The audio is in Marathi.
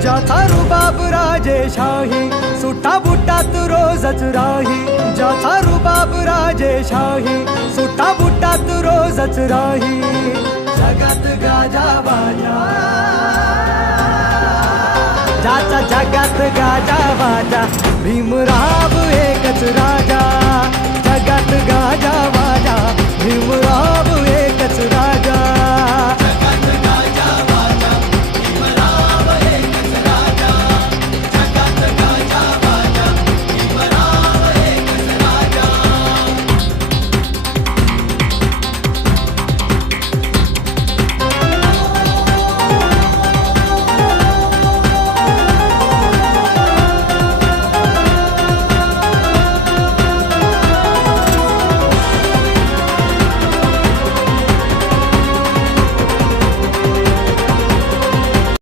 ज्याचा रुबाब राजेशाही, सुटा बुटात रोजच राही. ज्याचा रुबाब राजेशाही, सुटा बुटात रोजच राही. जगात गाजा बाजा, ज्याचा जगात गाजा बाजा, भीमराव एकच राजा.